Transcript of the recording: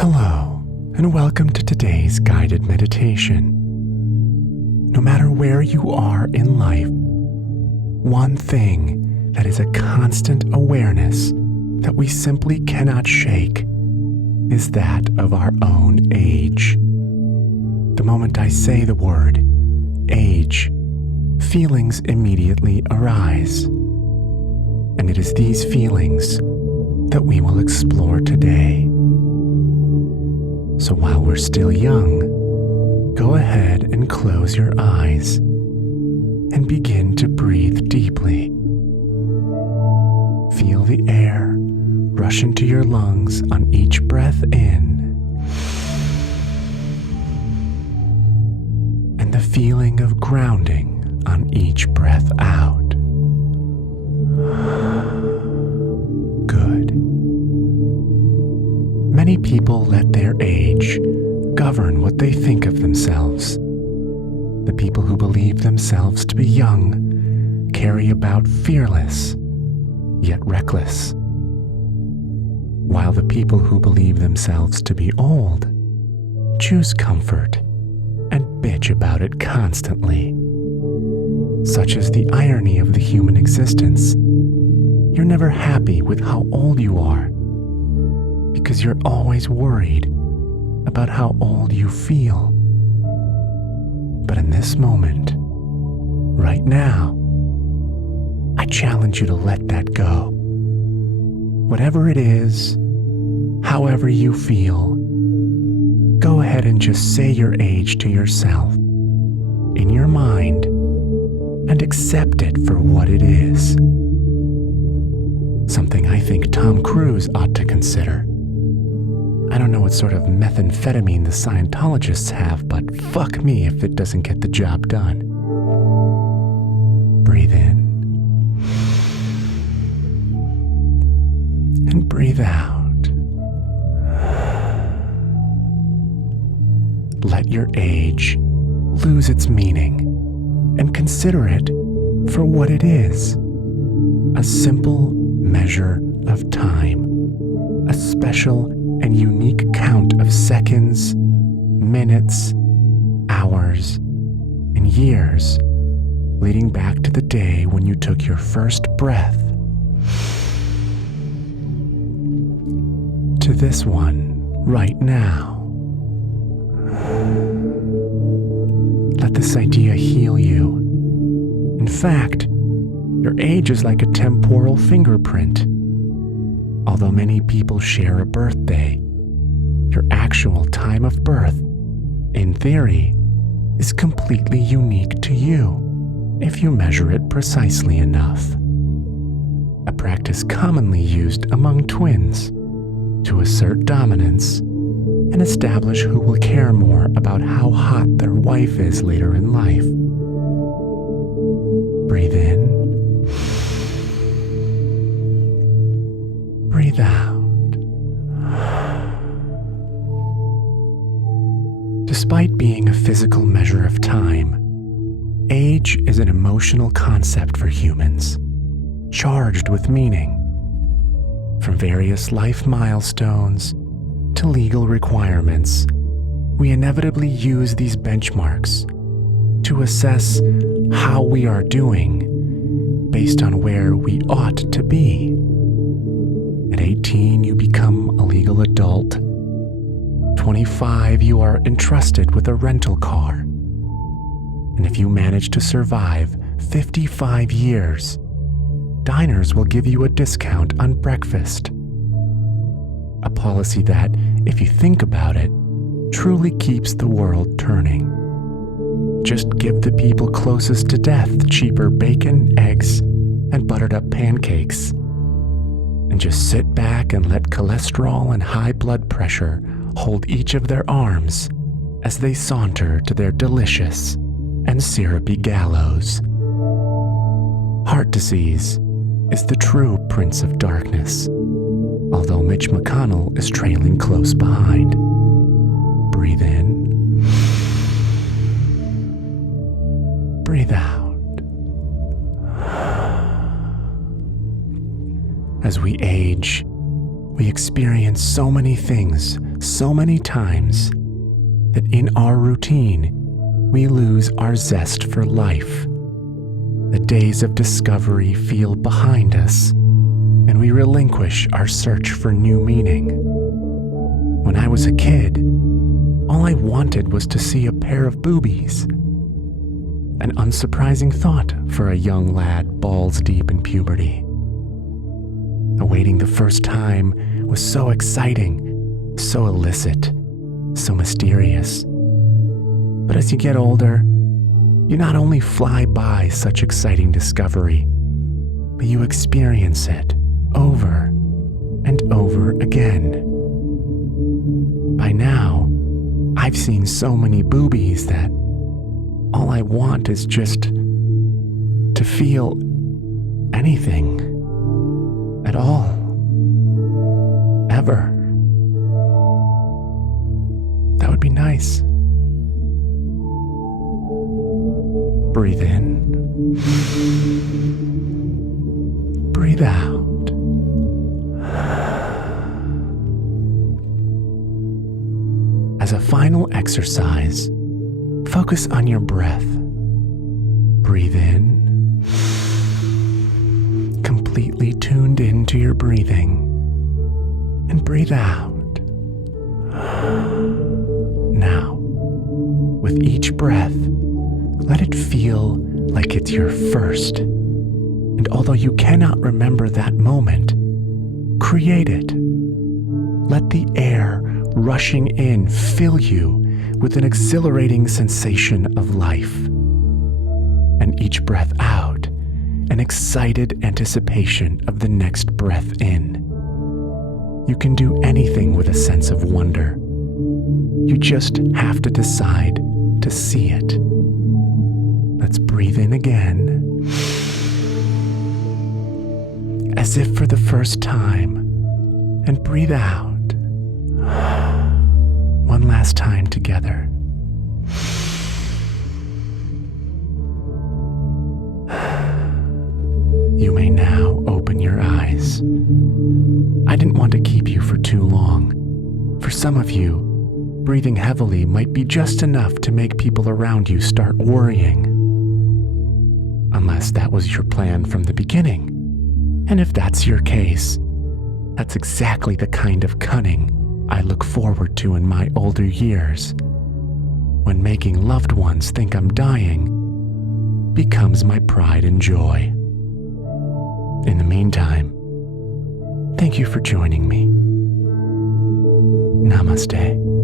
Hello, and welcome to today's guided meditation. No matter where you are in life, one thing that is a constant awareness that we simply cannot shake is that of our own age. The moment I say the word age, feelings immediately arise. And it is these feelings that we will explore today. So while we're still young, go ahead and close your eyes and begin to breathe deeply. Feel the air rush into your lungs on each breath in, and the feeling of grounding on each breath out. Good. Many people let their age govern what they think of themselves. The people who believe themselves to be young carry about fearless, yet reckless, while the people who believe themselves to be old choose comfort and bitch about it constantly. Such is the irony of the human existence. You're never happy with how old you are, because you're always worried about how old you feel. But in this moment, right now, I challenge you to let that go. Whatever it is, however you feel, go ahead and just say your age to yourself in your mind and accept it for what it is. Something I think Tom Cruise ought to consider. I don't know what sort of methamphetamine the Scientologists have, but fuck me if it doesn't get the job done. Breathe in and breathe out. Let your age lose its meaning and consider it for what it is: a simple measure of time, a special and unique count of seconds, minutes, hours, and years leading back to the day when you took your first breath, to this one right now. Let this idea heal you. In fact, your age is like a temporal fingerprint. Although many people share a birthday, your actual time of birth, in theory, is completely unique to you if you measure it precisely enough. A practice commonly used among twins to assert dominance and establish who will care more about how hot their wife is later in life. Breathe in. Breathe out. Despite being a physical measure of time, age is an emotional concept for humans, charged with meaning. From various life milestones to legal requirements, we inevitably use these benchmarks to assess how we are doing based on where we ought to be. At 18, you become a legal adult. 25, you are entrusted with a rental car. And if you manage to survive 55 years, diners will give you a discount on breakfast. A policy that, if you think about it, truly keeps the world turning. Just give the people closest to death cheaper bacon, eggs, and buttered up pancakes. And just sit back and let cholesterol and high blood pressure hold each of their arms as they saunter to their delicious and syrupy gallows. Heart disease is the true Prince of Darkness, although Mitch McConnell is trailing close behind. Breathe in. Breathe out. As we age, we experience so many things so many times that in our routine, we lose our zest for life. The days of discovery feel behind us, and we relinquish our search for new meaning. When I was a kid, all I wanted was to see a pair of boobies. An unsurprising thought for a young lad balls deep in puberty. Awaiting the first time was so exciting, so illicit, so mysterious. But as you get older, you not only fly by such exciting discovery, but you experience it over and over again. By now, I've seen so many boobies that all I want is just to feel anything at all, ever. That would be nice. Breathe in. Breathe out. As a final exercise, focus on your breath. Breathe in, completely tuned into your breathing, and breathe out. Now, with each breath, let it feel like it's your first. And although you cannot remember that moment, create it. Let the air rushing in fill you with an exhilarating sensation of life. And each breath out, an excited anticipation of the next breath in. You can do anything with a sense of wonder. You just have to decide to see it. Let's breathe in again, as if for the first time, and breathe out. One last time together. You may now open your eyes. I didn't want to keep you for too long. For some of you, breathing heavily might be just enough to make people around you start worrying. Unless that was your plan from the beginning. And if that's your case, that's exactly the kind of cunning I look forward to in my older years, when making loved ones think I'm dying becomes my pride and joy. In the meantime, thank you for joining me. Namaste.